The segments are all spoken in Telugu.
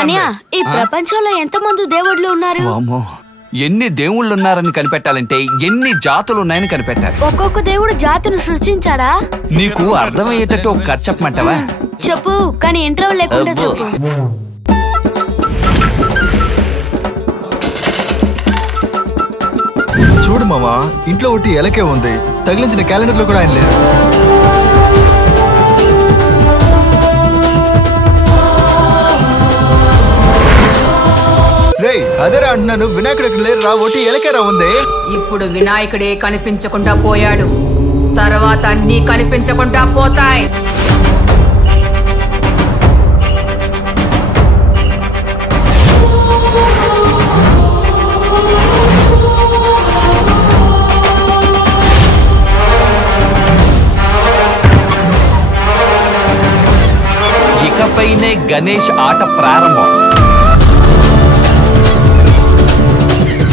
అన్నయ్య, ఈ ప్రపంచంలో ఎంతమంది దేవుళ్ళు ఉన్నారు? ఎన్ని దేవుళ్ళు ఉన్నారని కనిపెట్టాలంటే ఎన్ని జాతులు ఉన్నాయని కనిపెట్టాలి. ఒక్కొక్క దేవుడు జాతిని సృష్టించాడా? నీకు అర్థమయ్యేటట్టు ఒక కథ చెప్పమంటావా? చెప్పు, కానీ ఇంటర్వ్యూ లేకుండా చెప్పు. చూడు మామా, ఇంట్లో ఒకటి ఎలకే ఉంది, తగిలించిన క్యాలెండర్ లో కూడా ఆయన లేరు. రే అదేరా అంటున్నాను, వినాయకుడు ఎక్కడ లేరు రా, ఒకటి ఎలకేరా ఉంది. ఇప్పుడు వినాయకుడే కనిపించకుండా పోయాడు, తర్వాత అన్నీ కనిపించకుండా పోతాయి. ఇకపైనే గణేష్ ఆట ప్రారంభం.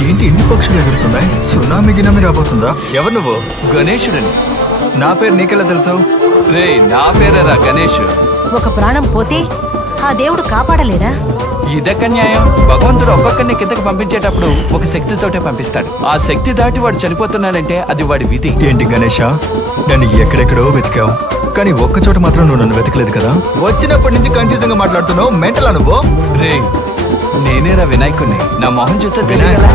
ఏంటి ఇన్ని పక్షులు ఎగురుతున్నాయి? సునామీ గినామీ రాబోతుందా? ఎవరు నువ్వు? గణేశుడిని. నా పేరు నీకెలా తెలుసు? రే నా పేరేరా గణేష్. ఒక ప్రాణం పోతే ఆ దేవుడు కాపాడలేడా? ఇదొక న్యాయం. భగవంతుడు ఒక్కొక్కరిని కిందకి పంపించేటప్పుడు ఒక శక్తితోటే పంపిస్తాడు. ఆ శక్తి దాటి వాడు చనిపోతున్నాడంటే అది వాడి విధి. ఏంటి గణేష, నన్ను ఎక్కడెక్కడో వెతికావు, కానీ ఒక్కచోట మాత్రం నువ్వు నన్ను వెతకలేదు కదా? వచ్చినప్పటి నుంచి కన్ఫ్యూజన్ గా మాట్లాడుతున్నావు, మెంటలా నువ్వు? రే నేనేరా వినాయకుడిని, నా మొహం చూస్తే తెలియదా?